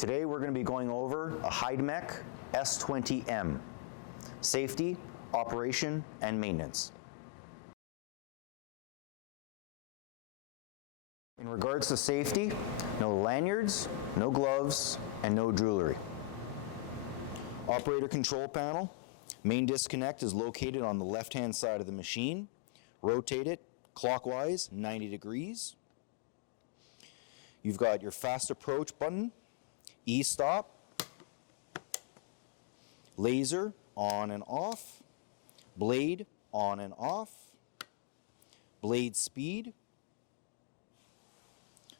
Today we're going to be going over a Hydmech S20m, safety, operation, and maintenance. In regards to safety, no lanyards, no gloves, and no jewelry. Operator control panel. Main disconnect is located on the left-hand side of the machine. Rotate it clockwise 90 degrees. You've got your fast approach button, e-stop, laser on and off, blade on and off, blade speed,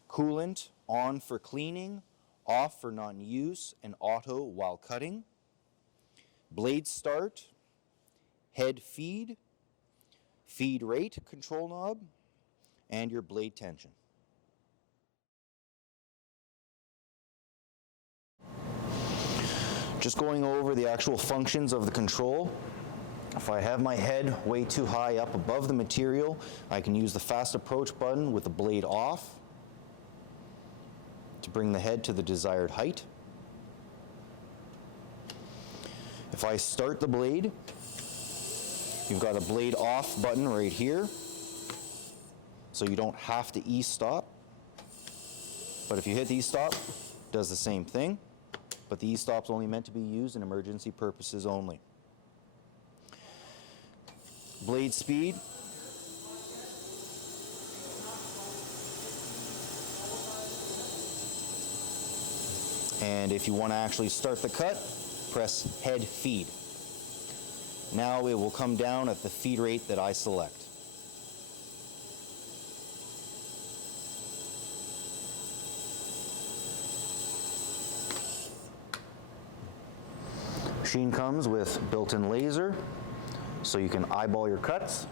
coolant on for cleaning, off for non-use, and auto while cutting, blade start, head feed, feed rate control knob, and your blade tension. Just going over the actual functions of the control. If I have my head way too high up above the material, I can use the fast approach button with the blade off to bring the head to the desired height. If I start the blade, you've got a blade off button right here, so you don't have to e-stop. But if you hit the e-stop, it does the same thing. But the e-stop's only meant to be used in emergency purposes only. Blade speed. And if you want to actually start the cut, press head feed. Now it will come down at the feed rate that I select. Machine comes with built-in laser, so you can eyeball your cuts.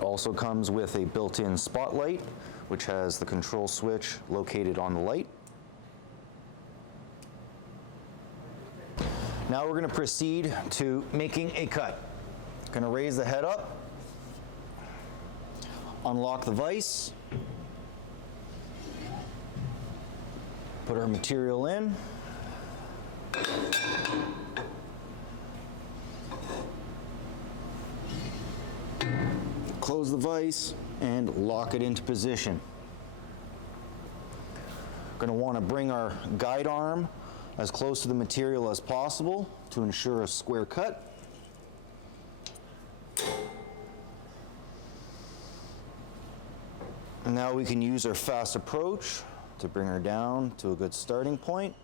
Also comes with a built-in spotlight, which has the control switch located on the light. Now we're going to proceed to making a cut. Going to raise the head up, unlock the vise, put our material in. Close the vise and lock it into position. Going to want to bring our guide arm as close to the material as possible to ensure a square cut. And now we can use our fast approach to bring her down to a good starting point.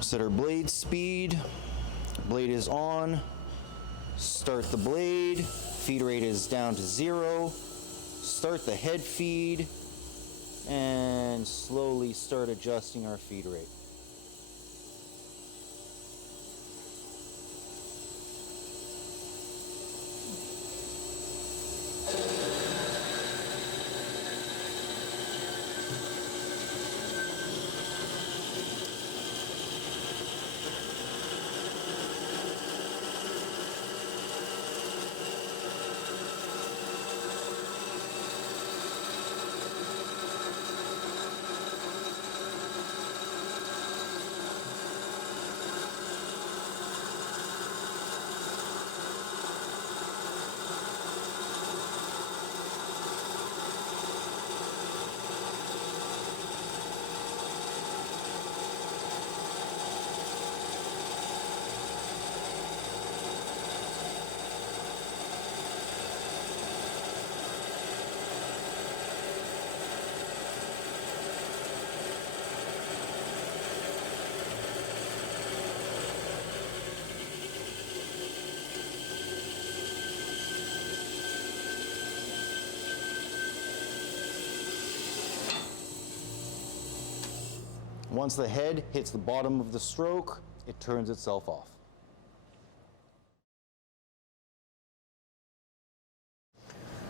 Set our blade speed. Blade is on. Start the blade. Feed rate is down to 0. Start the head feed and slowly start adjusting our feed rate. Once the head hits the bottom of the stroke, it turns itself off.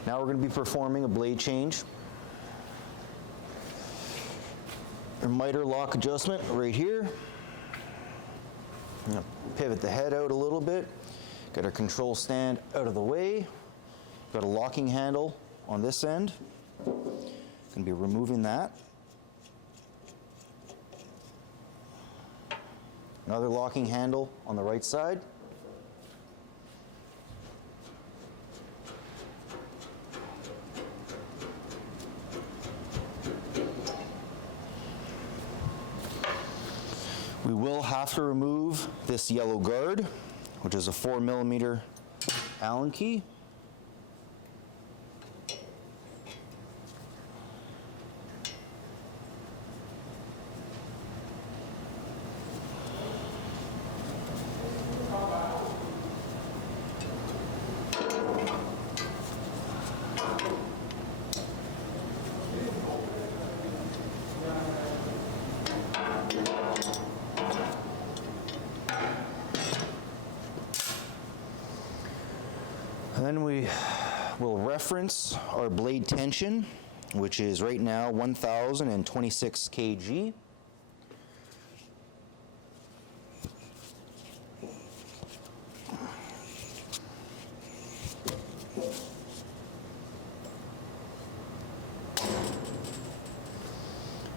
Now we're going to be performing a blade change. Our miter lock adjustment right here. Pivot the head out a little bit. Get our control stand out of the way. Got a locking handle on this end. Gonna be removing that. Another locking handle on the right side. We will have to remove this yellow guard, which is a 4mm Allen key. And then we will reference our blade tension, which is right now 1,026 kg.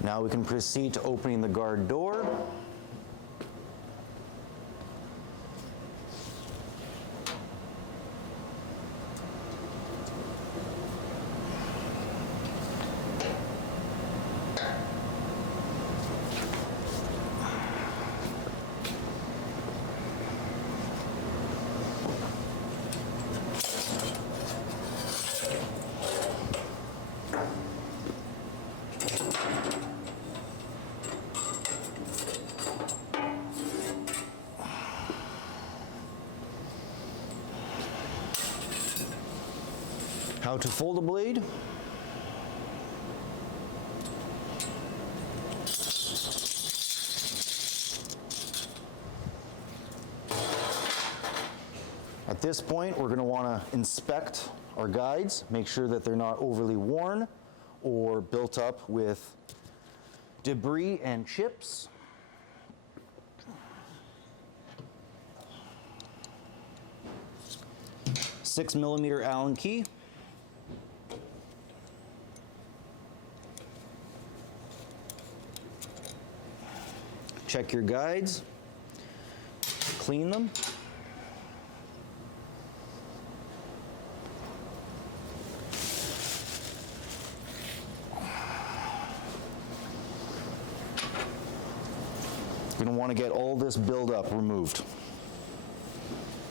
Now we can proceed to opening the guard door. How to fold a blade. At this point, we're going to want to inspect our guides, make sure that they're not overly worn or built up with debris and chips. .6mm Allen key. Check your guides, clean them. You're going to want to get all this buildup removed.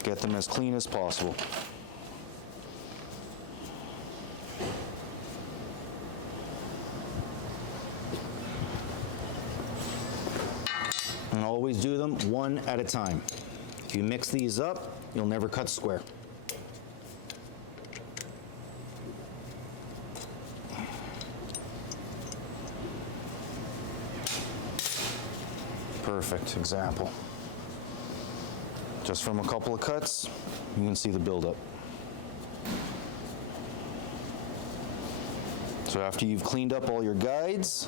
Get them as clean as possible. And always do them one at a time. If you mix these up, you'll never cut square. Perfect example. Just from a couple of cuts, you can see the buildup. So after you've cleaned up all your guides,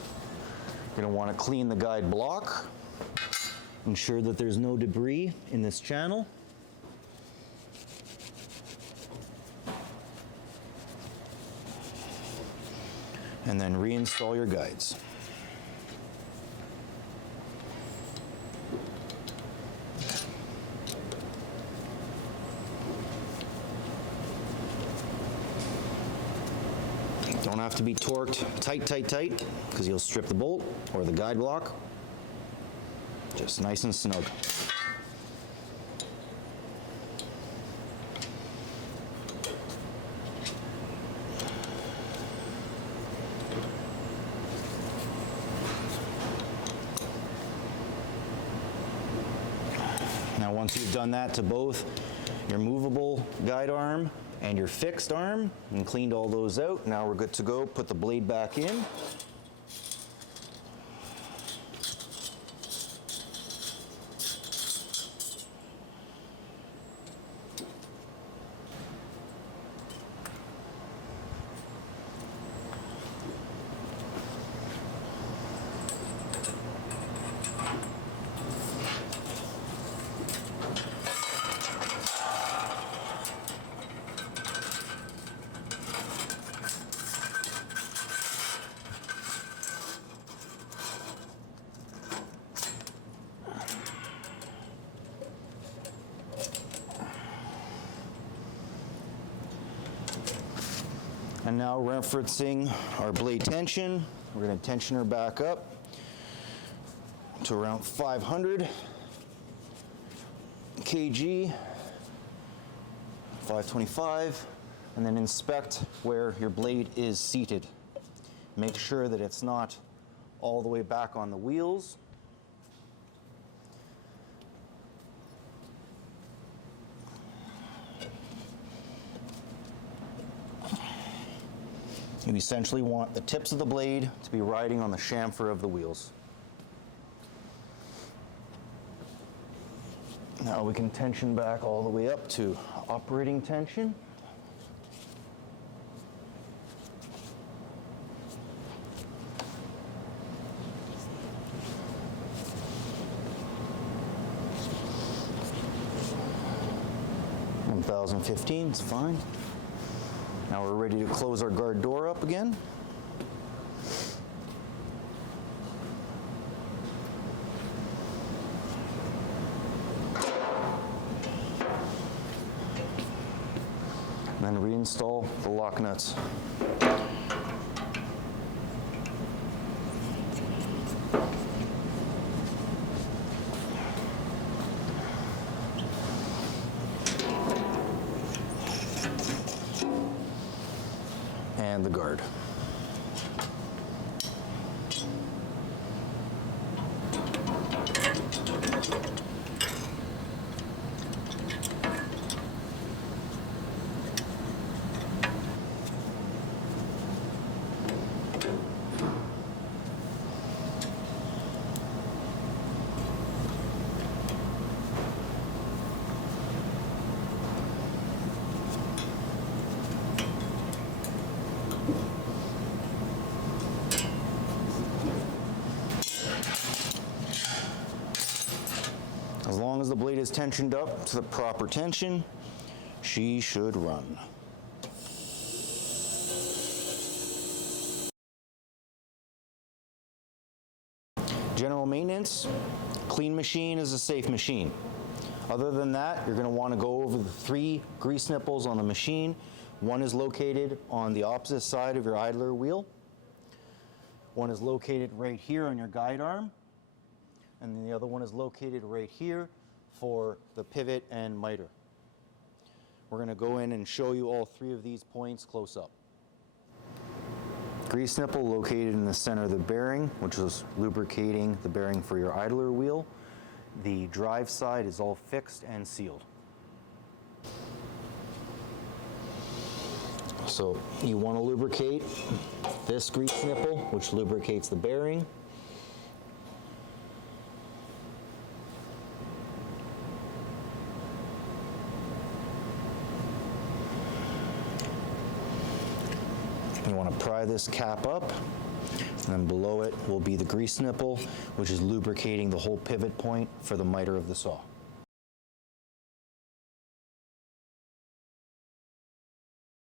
you're going to want to clean the guide block. Ensure that there's no debris in this channel. And then reinstall your guides. Don't have to be torqued tight, because you'll strip the bolt or the guide block. Just nice and snug. Now once you've done that to both your movable guide arm and your fixed arm and cleaned all those out, now we're good to go. Put the blade back in. And now referencing our blade tension, we're going to tension her back up to around 500 kg, 525, and then inspect where your blade is seated. Make sure that it's not all the way back on the wheels. You essentially want the tips of the blade to be riding on the chamfer of the wheels. Now we can tension back all the way up to operating tension. $1,015 is fine. Now we're ready to close our guard door up again. And then reinstall the lock nuts. And the guard. As long as the blade is tensioned up to the proper tension, she should run. General maintenance, clean machine is a safe machine. Other than that, you're going to want to go over the 3 grease nipples on the machine. One is located on the opposite side of your idler wheel. One is located right here on your guide arm. And then the other one is located right here for the pivot and miter. We're going to go in and show you all 3 of these points close up. Grease nipple located in the center of the bearing, which is lubricating the bearing for your idler wheel. The drive side is all fixed and sealed. So you want to lubricate this grease nipple, which lubricates the bearing. You want to pry this cap up, and then below it will be the grease nipple, which is lubricating the whole pivot point for the miter of the saw.